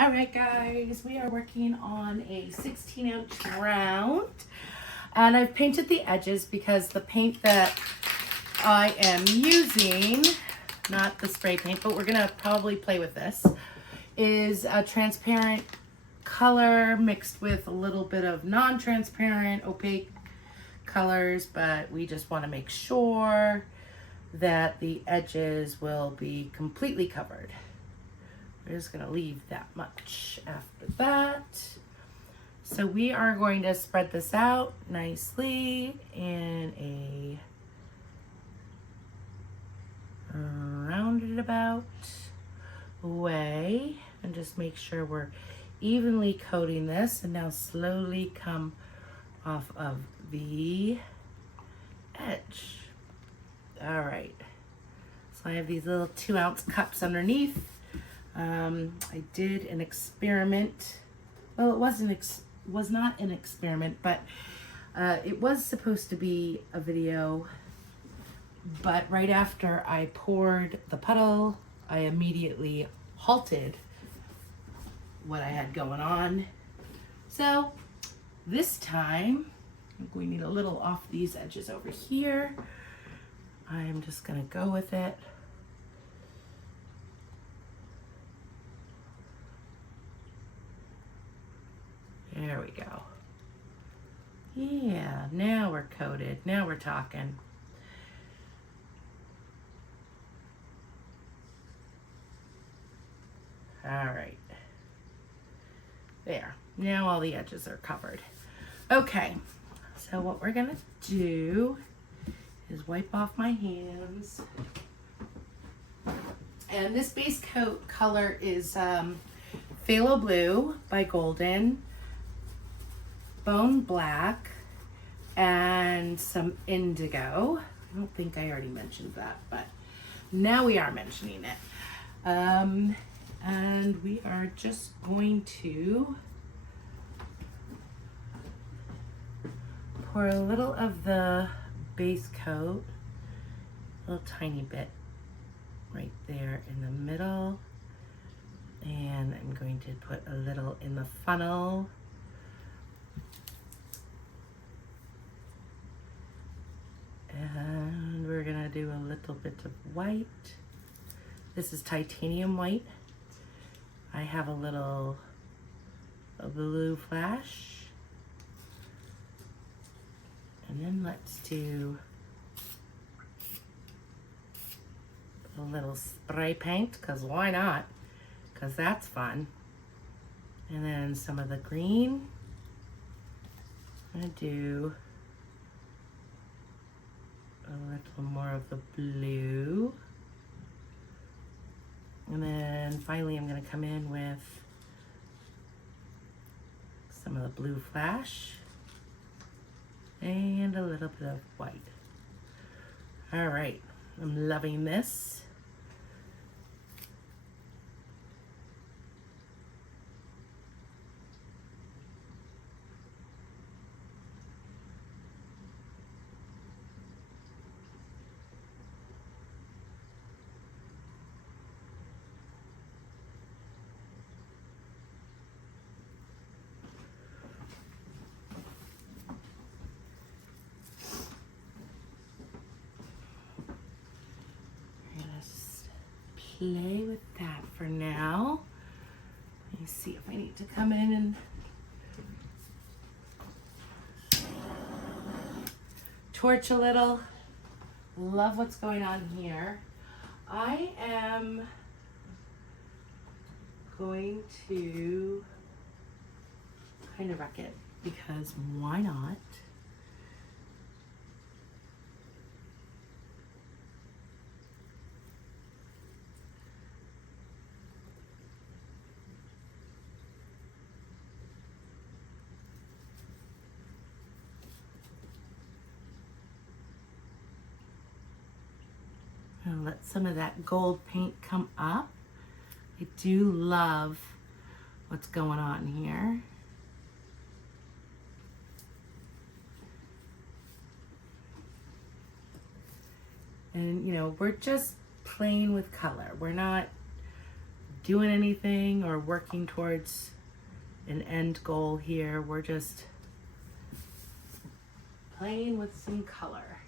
All right, guys, we are working on a 16-ounce round, and I've painted the edges because the paint that I am using, not the spray paint, but we're gonna probably play with this, is a transparent color mixed with a little bit of non-transparent, opaque colors, but we just want to make sure that the edges will be completely covered. We're just going to leave that much after that. So we are going to spread this out nicely in a rounded about way, and just make sure we're evenly coating this, and now slowly come off of the edge. All right, so I have these little 2-ounce cups underneath. I did an experiment. Well, it was not an experiment, but it was supposed to be a video. But right after I poured the puddle, I immediately halted what I had going on. So this time, I think we need a little off these edges over here. I'm just gonna go with it. There we go. Yeah, now we're coated. Now we're talking. All right. There. Now all the edges are covered. Okay. So what we're gonna do is wipe off my hands. And this base coat color is Phthalo Blue by Golden, Bone Black, and some indigo. I don't think I already mentioned that, but now we are mentioning it. And we are just going to pour a little of the base coat, a little tiny bit right there in the middle, and I'm going to put a little in the funnel. And we're gonna do a little bit of white. This is titanium white. I have a blue flash. And then let's do a little spray paint, because why not? Because that's fun. And then some of the green. I'm gonna do a little more of the blue. And then finally I'm gonna come in with some of the blue flash and a little bit of white. All right, I'm loving this. Play with that for now. Let me see if I need to come in and torch a little. Love what's going on here. I am going to kind of wreck it, because why not? And let some of that gold paint come up. I do love what's going on here. And you know, we're just playing with color. We're not doing anything or working towards an end goal here. We're just playing with some color.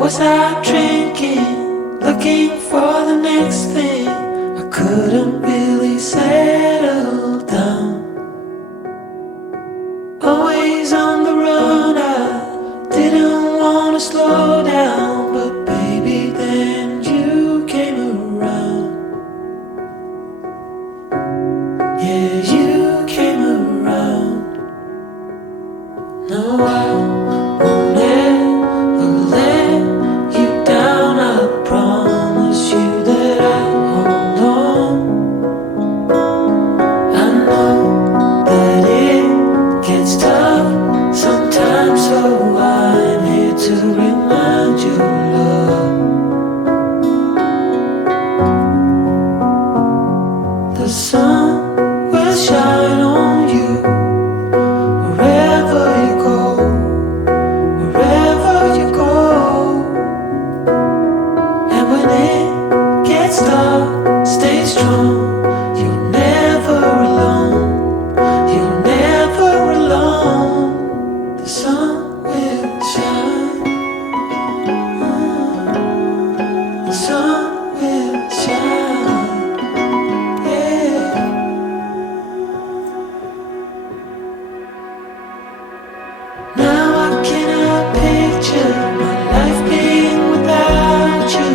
Was I drinking, looking for the next thing? I couldn't really settle down. Always on the run, I didn't want to slow down. But baby, then you came around. Yeah, you came around. No, I won't ever let you down. I promise you that I'll hold on. I know that it gets tough sometimes, so I'm here to remind you, love. The sun will shine on you wherever you go, wherever you go. And when it gets dark, stay strong. You're never alone. You're never alone. The sun will shine. The sun will shine. Yeah. Now I cannot picture my life being without you.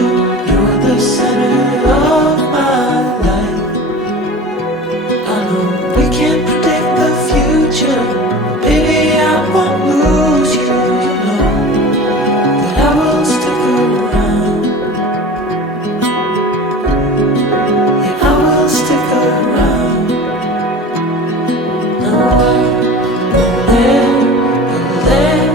You're the center of my life. I know we can't predict the future. Baby, I won't lose you. You know that I will stick around. Yeah, I will stick around. No, I won't ever let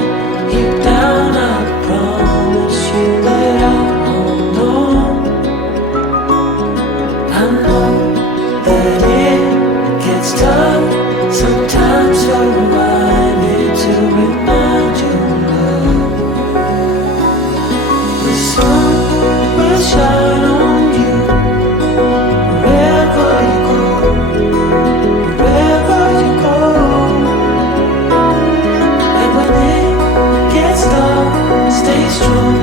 you down. I promise you that I'll hold on. I know that it gets tough sometimes, so I'm here to remind you, love. The sun will shine on you wherever you go, wherever you go. And when it gets dark, stay strong.